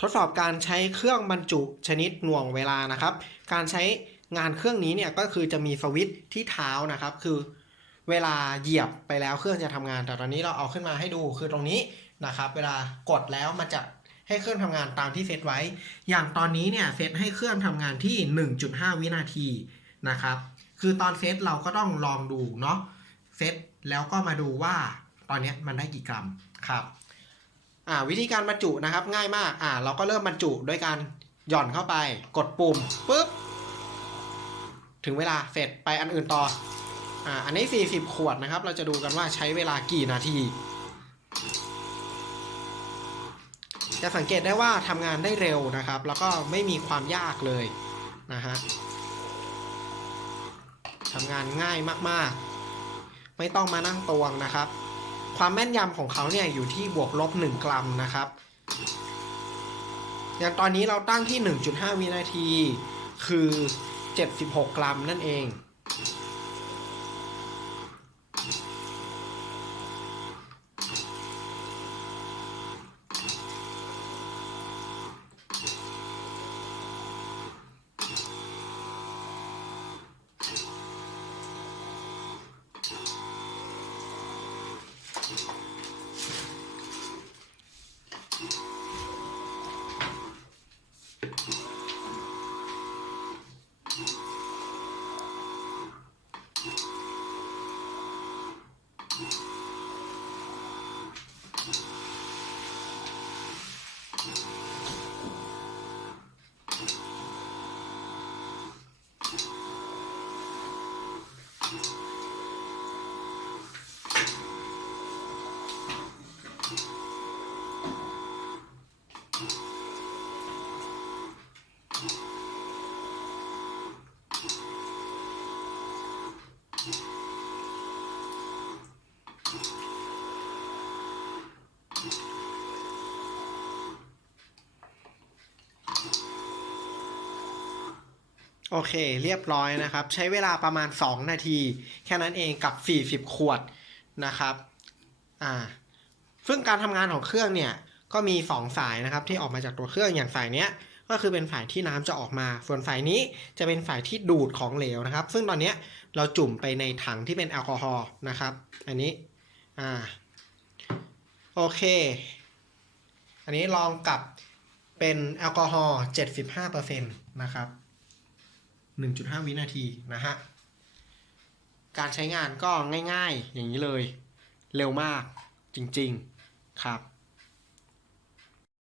ทดสอบการใช้เครื่องบรรจุชนิดหน่วงเวลานะครับ การใช้งานเครื่องนี้เนี่ยก็คือจะมีสวิตที่เท้านะครับ คือเวลาเหยียบไปแล้วเครื่องจะทำงาน แต่ตอนนี้เราเอาขึ้นมาให้ดูคือตรงนี้นะครับ เวลากดแล้วมันจะให้เครื่องทำงานตามที่เซตไว้ อย่างตอนนี้เนี่ยเซตให้เครื่องทำงานที่ 1.5 วินาทีนะครับ คือตอนเซตเราก็ต้องลองดูเนาะเซตแล้วก็มาดูว่าตอนนี้มันได้กี่กรัมครับ อ่าวิธีการบรรจุนะครับง่ายมากอ่าเราก็เริ่มบรรจุด้วยการหย่อนเข้าไปกดปุ่มปุ๊บถึงเวลาเสร็จไปอันอื่นต่ออ่าอันนี้ 40 ขวดนะครับ เราจะดูกันว่าใช้เวลากี่นาที จะสังเกตได้ว่าทำงานได้เร็วนะครับ แล้วก็ไม่มีความยากเลยนะฮะทำงานง่ายมากๆ ไม่ต้องมานั่งตวงนะครับ ความแม่นยำของเขาเนี่ยอยู่ที่บวกลบ 1 กรัมนะครับ อย่างตอนนี้เราตั้งที่ 1.5 วินาที คือ 76 กรัมนั่นเอง you โอเค เรียบร้อยนะครับ ใช้เวลาประมาณ 2 นาที แค่นั้นเองกับ 40 ขวดนะครับอ่าซึ่งการทำงานของเครื่องเนี่ยก็มี 2 สายนะครับที่ออกมาจากตัวเครื่องอย่างสายเนี้ยก็คือเป็นฝ่ายที่น้ำจะออกมา ส่วนฝายนี้จะเป็นฝ่ายที่ดูดของเหลวนะครับ ซึ่งตอนเนี้ยเราจุ่มไปในถังที่เป็นแอลกอฮอล์นะครับ อันนี้ อ่า โอเค อันนี้ลองกับเป็นแอลกอฮอล์75%นะครับ 1.5 วินาทีนะฮะ การใช้งานก็ง่ายๆอย่างนี้เลย เร็วมากจริงๆครับ